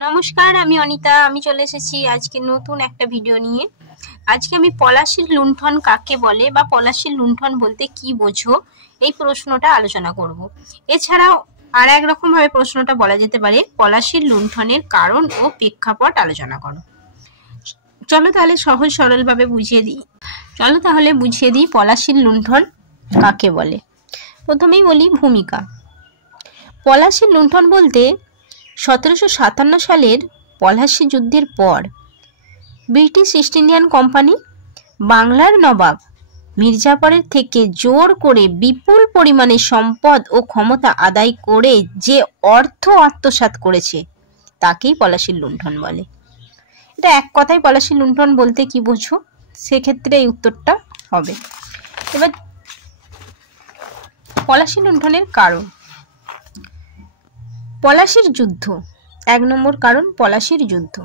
নমস্কার, আমি অনিতা। আমি চলে এসেছি আজকে নতুন একটা ভিডিও নিয়ে। আজকে আমি পলাশির লুণ্ঠন কাকে বলে বা পলাশির লুণ্ঠন বলতে কি বোঝো এই প্রশ্নটা আলোচনা করব। এছাড়াও আর একরকম ভাবে প্রশ্নটা বলা যেতে পারে, পলাশির লুণ্ঠনের কারণ ও প্রেক্ষাপট আলোচনা করো। চলো তাহলে সহজ সরলভাবে বুঝিয়ে দিই পলাশির লুণ্ঠন কাকে বলে। প্রথমেই বলি ভূমিকা। পলাশির লুণ্ঠন বলতে 1757 সালের পলাশী যুদ্ধের পর ব্রিটিশ ইস্ট ইন্ডিয়ান কোম্পানি বাংলার নবাব মির্জাফরের থেকে জোর করে বিপুল পরিমাণে সম্পদ ও ক্ষমতা আদায় করে যে অর্থ আত্মসাৎ করেছে তাকেই পলাশির লুণ্ঠন বলে। এটা এক কথায় পলাশির লুণ্ঠন বলতে কি বোঝো, সেক্ষেত্রে এই উত্তরটা হবে। এবার পলাশির লুণ্ঠনের কারণ। পলাশির যুদ্ধ। 1 নম্বর কারণ পলাশির যুদ্ধ।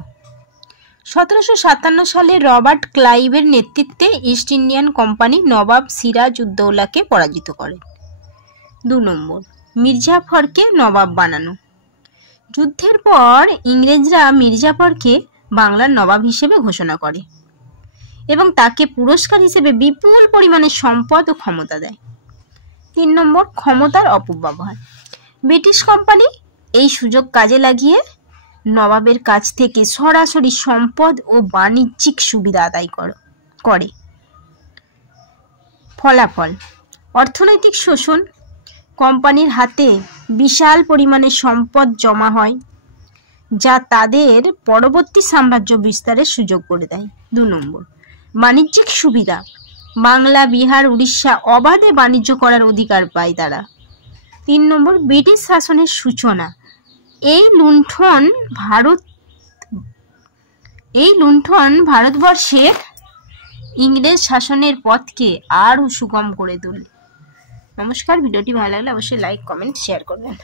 1757 সালে রবার্ট ক্লাইভের নেতৃত্বে ইস্ট ইন্ডিয়ান কোম্পানি নবাব সিরাজউদ্দৌলাকে পরাজিত করে। 2 নম্বর মির্জাফরকে নবাব বানানো। যুদ্ধের পর ইংরেজরা মির্জাফরকে বাংলার নবাব হিসেবে ঘোষণা করে এবং তাকে পুরস্কার হিসেবে বিপুল পরিমাণে সম্পদ ও ক্ষমতা দেয়। 3 নম্বর ক্ষমতার অপব্যবহার। ব্রিটিশ কোম্পানি এই সুযোগ কাজে লাগিয়ে নবাবের কাছ থেকে সরাসরি সম্পদ ও বাণিজ্যিক সুবিধা আদায় করে। ফলাফল অর্থনৈতিক শোষণ। কোম্পানির হাতে বিশাল পরিমাণে সম্পদ জমা হয় যা তাদের পরবর্তী সাম্রাজ্য বিস্তারের সুযোগ করে দেয়। 2 নম্বর বাণিজ্যিক সুবিধা। বাংলা, বিহার, উড়িষ্যা অবাধে বাণিজ্য করার অধিকার পায় তারা। 3 নম্বর ব্রিটিশ শাসনের সূচনা। এই লুণ্ঠন ভারতবর্ষের ইংরেজ শাসনের পথকে আরও সুগম করে তোলে। নমস্কার, ভিডিওটি ভালো লাগলে অবশ্যই লাইক, কমেন্ট, শেয়ার করবেন।